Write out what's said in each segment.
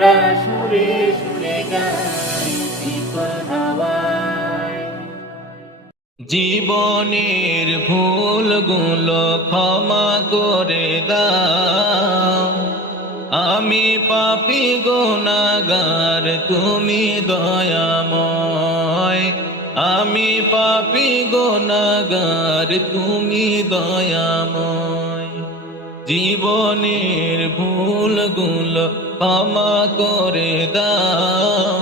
আমরা সুরে সুরে গাই শীতল হাওয়ায়। জীবনের ভুলগুলো ক্ষমা করে দাও, আমি পাপী গুনাহগার তুমি দয়াময়। আমি পাপী গুনাহগার তুমি দয়াময়। জীবনের ভুলগুলো ক্ষমা করে দাও,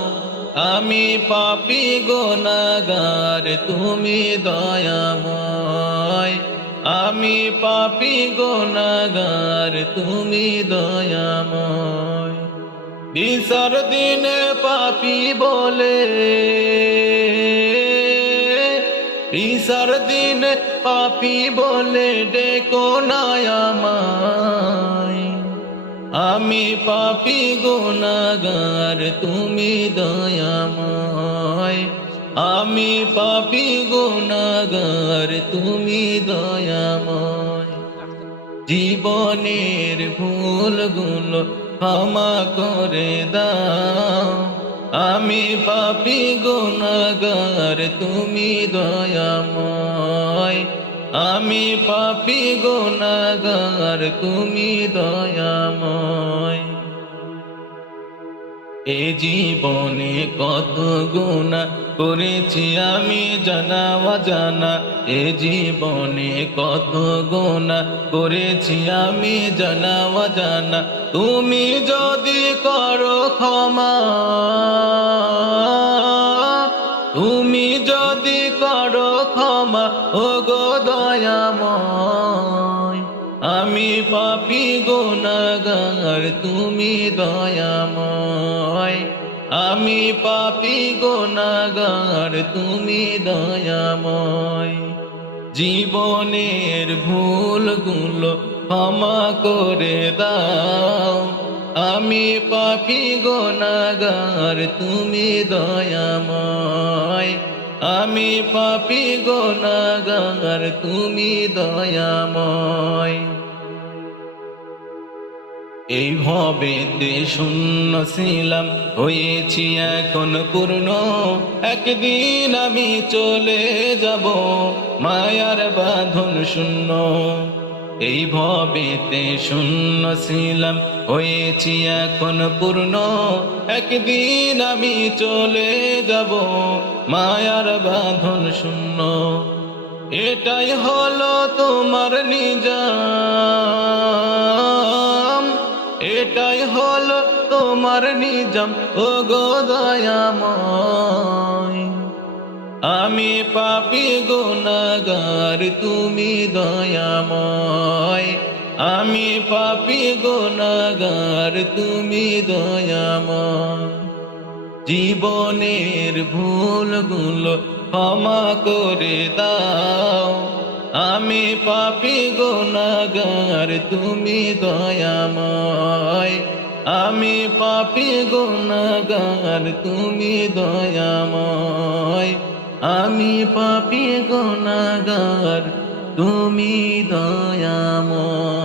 আমি পাপী গুনাহগার তুমি দয়াময়। আমি পাপী গুনাহগার তুমি দয়াময়। বিচার দিনে পাপী বলে, বিচার দিনে পাপী বলে ডেকো না আমায়। আমি পাপী গুনাহগার তুমি দয়াময়। আমি পাপী গুনাহগার তুমি দয়াময়। জীবনের ভুলগুলো ক্ষমা করে দাও, আমি পাপী গুনাহগার তুমি দয়াময়। আমি পাপী গুনাহগার তুমি দয়াময়। এ জীবনে কত গুনাহ করেছি আমি জানা অজানা। এ জীবনে কত গুনাহ করেছি আমি জানা অজানা। তুমি যদি করো ক্ষমা, তুমি যদি করো ক্ষমা ওগো দয়াময়। আমি পাপী গুনাহগার তুমি দয়াময়। আমি পাপী গুনাহগার তুমি দয়াময়। জীবনের ভুলগুলো ক্ষমা করে দাও, আমি পাপী গুনাহগার তুমি দয়াময়। আমি পাপী গুনাহগার তুমি দয়াময়। এই ভবেতে শূন্য ছিলাম, হয়েছি এখন পূর্ণ। একদিন আমি চলে যাব মায়ার বাঁধন শূন্য। এই ভবেতে শূন্য ছিলাম, হয়েছি এখন পূর্ণ। একদিন আমি চলে যাব মায়ার বাঁধন শূন্য। এটাই হলো তোমার নিজাম, এটাই হলো তোমার নিজাম ওগো দয়াময়। আমি পাপী গুনাহগার তুমি দয়াময়। আমি পাপী গুনাহগার তুমি দয়াময়। জীবনের ভুলগুলো ক্ষমা করে দাও, আমি পাপী গুনাহগার তুমি দয়াময়। আমি পাপী গুনাহগার তুমি দয়াময়। আমি পাপী গুনাহগার তুমি দয়াময়।